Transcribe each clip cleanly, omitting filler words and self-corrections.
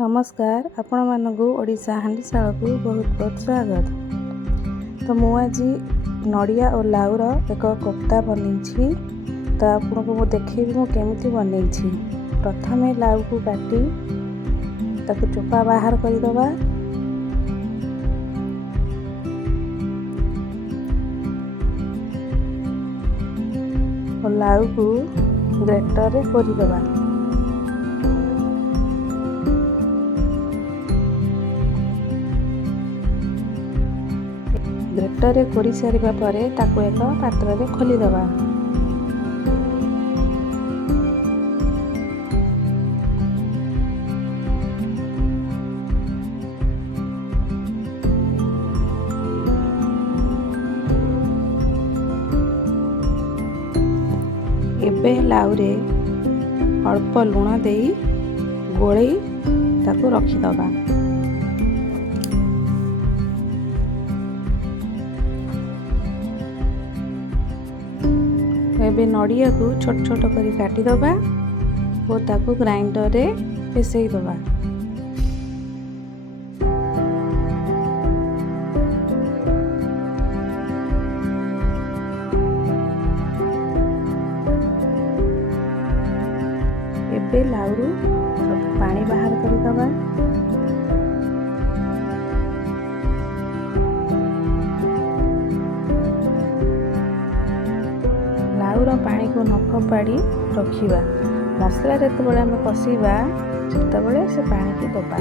नमस्कार आपण मानकु ओडिशा हांडीशाला को बहुत बहुत स्वागत। तो मु आज नड़िया और लाउर एक कोफ्ता बनई तो आपन को देखिए मु केमिति बनई। प्रथमे लाउ को काटी ताकू चोपा बाहर करदबा। और लाउ को ग्रेटर रे करदबा। ग्रेटर रे कोरी सारिबा परे ताकू एक पात्र रे खोली दबा। एबे लाउ रे अल्प लुण देई गोळेई ताकू रखी दबा। एबे नड़िया को छोट छोट करी काटी दबा और ताकू ग्राइंडर रे पेसई दबा। एबे लाउरू सब पानी बाहर कर दबा। लाउर पानी को न फोपाड़ी रखिबा। मसला जेतेबेले आम कषिबा सेतेबेले से पानी की दबा।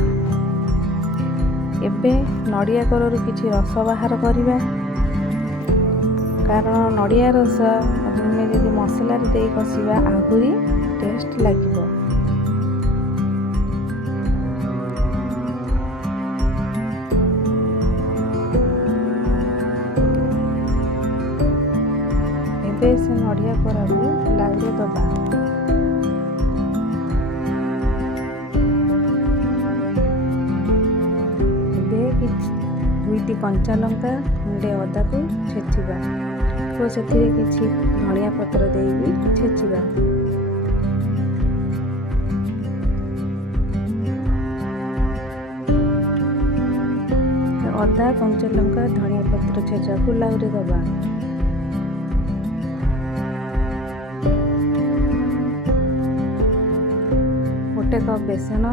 एबे नड़िया कोररु किछि रस बाहर करिबा, कारण नड़िया रस आमे जदि मसला रे देई कषिबा आहुरी टेस्ट लागिबो। एबे से नड़िया कोराबू लाउरे दबा। एबे दुईटी कंचा लंका खंडे अदा को छेचिबा तो सेथिरे किछि धनिया पत्र देई भी छेचिबा। अदा कंचा लंका धनिया पत्र छेचा को लाउरे दबा। गोटे कप बेसन,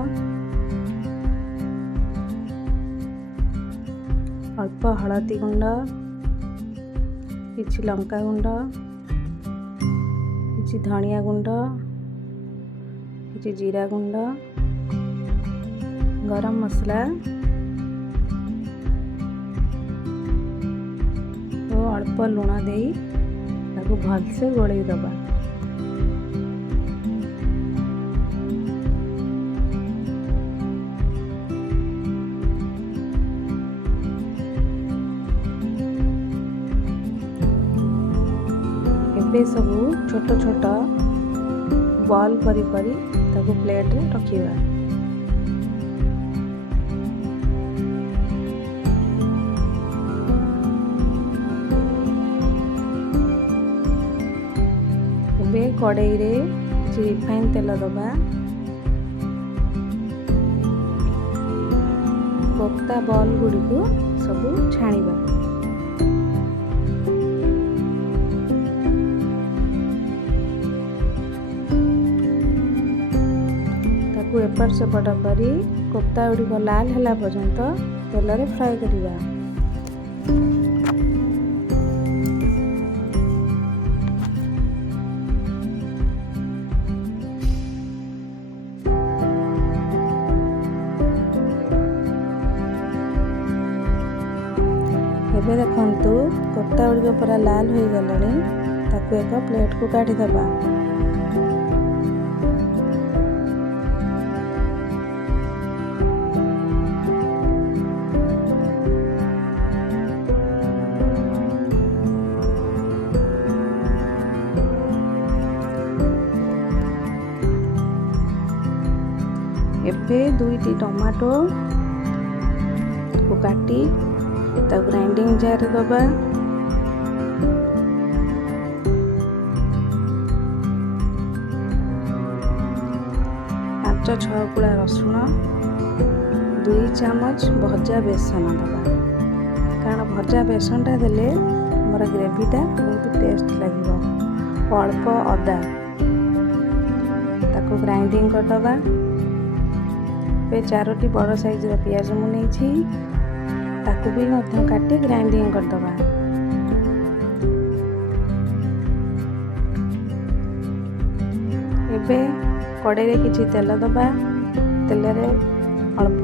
अल्प हलदी गुंड, किछि लंका गुंड, किछि धनिया गुंड, किछि जीरा गुंड, गरम मसला और अल्प लुण देई ताकू भलसे गोळेई दबा। एबे सबू छोट छोट बॉल करी करी ताकू प्लेट रे रखिबा। एबे कड़ाई रे रिफाइन तेल दबा। कोफ्ता बॉल गुडी को सबू छाणीबा। एपट सेपट करी कोफ्ता गुड़िक लाल है पर्यंत तेल रे फ्राए करिबा। एबे देखंतु कोफ्ता गुड़िक पूरा लाल हो गलानी ताकू एक प्लेट को काढ़ी दबा। एबे दुईटी टमाटो को काटी ता ग्राइंडिंग जार रे दबा। 5-6 କୁଳା ରସୁଣ, 2 ଚାମଚ ଭଜା ବେସନ ଦେବା, କାରଣ ଭଜା ବେସନଟା ଦେଲେ ଆମର ଗ୍ରେଭିଟା ବହୁତ ଟେଷ୍ଟ ଲାଗିବ। ଅଳ୍ପ ଅଦା ତାକୁ ଗ୍ରାଇଣ୍ଡିଙ୍ଗ କରିଦେବା। ଏବେ 4ଟି ବଡ଼ ସାଇଜର ପିଆଜ ମୁଁ ନେଇଛି, ତାକୁ ବି ମଧ୍ୟ କାଟି ଗ୍ରାଇଣ୍ଡିଙ୍ଗ କରିଦେବା। ଏବେ କଡ଼େଇରେ କିଛି ତେଲ ଦେବା। ତେଲରେ ଅଳ୍ପ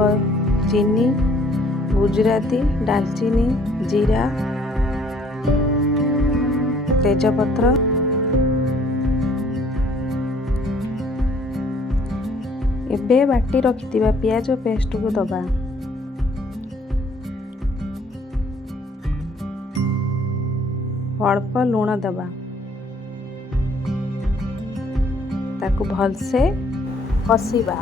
ଚିନି, ଗୁଜୁରାତି, ଡାଲଚିନି, ଜିରା, ତେଜପତ୍ର, ଏବେ ବାଟି ରଖିଥିବା ପିଆଜ ପେଷ୍ଟକୁ ଦେବା। ଅଳ୍ପ ଲୁଣ ଦେବା, ତାକୁ ଭଲସେ କଷିବା।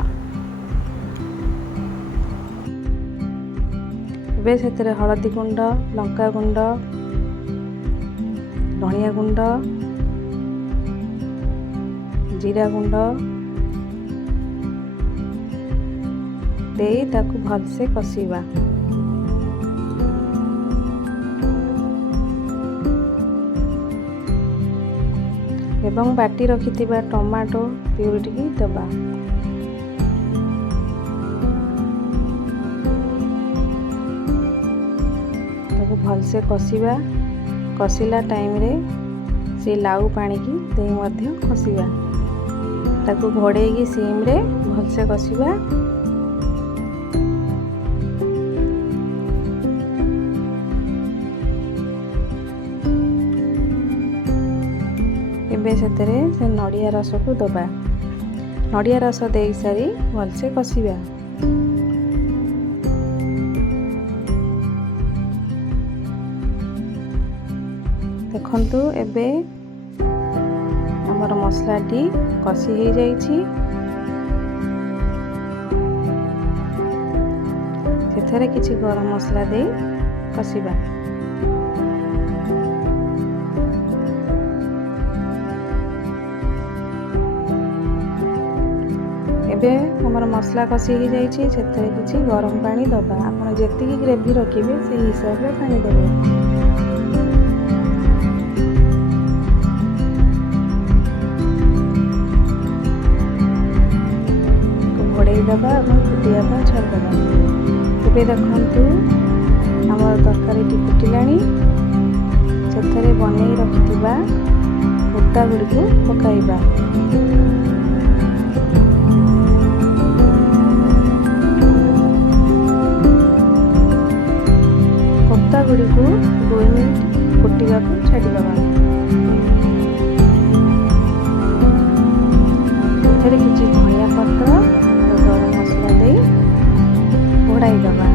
ଏବେ ସେଥିରେ ହଳଦୀ ଗୁଣ୍ଡ, ଲଙ୍କା ଗୁଣ୍ଡ, ଧନିଆ ଗୁଣ୍ଡ, ଜିରା ଗୁଣ୍ଡ ଦେଇ ତାକୁ ଭଲସେ କଷିବା। ଏବଂ ବାଟି ରଖିଥିବା ଟମାଟୋ ପ୍ୟୁରିଟିକି ଦେବା। ତାକୁ ଭଲସେ କଷିବା। କଷିଲା ଟାଇମରେ ସେ ଲାଉ ପାଣିକି ଦେଇ ମଧ୍ୟ କଷିବା। ତାକୁ ଘୋଡ଼େଇକି ସିମରେ ଭଲସେ କଷିବା। ଏବେ ସେଥିରେ ସେ ନଡ଼ିଆ ରସକୁ ଦେବା। ନଡ଼ିଆ ରସ ଦେଇ ସାରି ଭଲସେ କଷିବା। ଦେଖନ୍ତୁ ଏବେ ଆମର ମସଲାଟି କଷି ହେଇଯାଇଛି। ସେଥିରେ କିଛି ଗରମ ମସଲା ଦେଇ କଷିବା। ଏବେ ଆମର ମସଲା କଷି ହେଇଯାଇଛି। ସେଥିରେ କିଛି ଗରମ ପାଣି ଦେବା। ଆପଣ ଯେତିକି ଗ୍ରେଭି ରଖିବେ ସେଇ ହିସାବରେ ପାଣି ଦେବେ। ଘୋଡ଼େଇ ଦେବା ଏବଂ ଫୁଟିବା ପାଇଁ ଛାଡ଼ିଦେବା। ଏବେ ଦେଖନ୍ତୁ ଆମର ତରକାରୀଟି ଫୁଟିଲାଣି। ସେଥିରେ ବନେଇ ରଖିଥିବା କୋପ୍ତା ଗୁଡ଼ିକୁ ପକାଇବା। କୋପ୍ତା ଗୁଡ଼ିକୁ 2 ମିନିଟ ଫୁଟିବାକୁ ଛାଡ଼ିଦେବା। ସେଥିରେ କିଛି ଧନିଆ ପତ୍ର ଓ ଗରମ ମସଲା ଦେଇ ଘୋଡ଼ାଇ ଦେବା।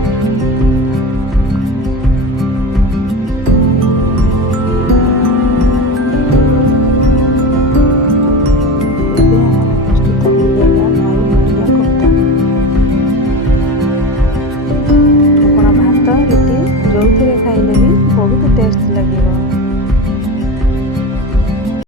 ଏବେ ଆମର ପ୍ରସ୍ତୁତ ହୋଇଗଲା ଲାଉ ନଡ଼ିଆ କୋପ୍ତା। ଆପଣ ଭାତ, ରୁଟି ଯୋଉଥିରେ ଖାଇଲେ ବି ବହୁତ ଟେଷ୍ଟ ଲାଗିବ।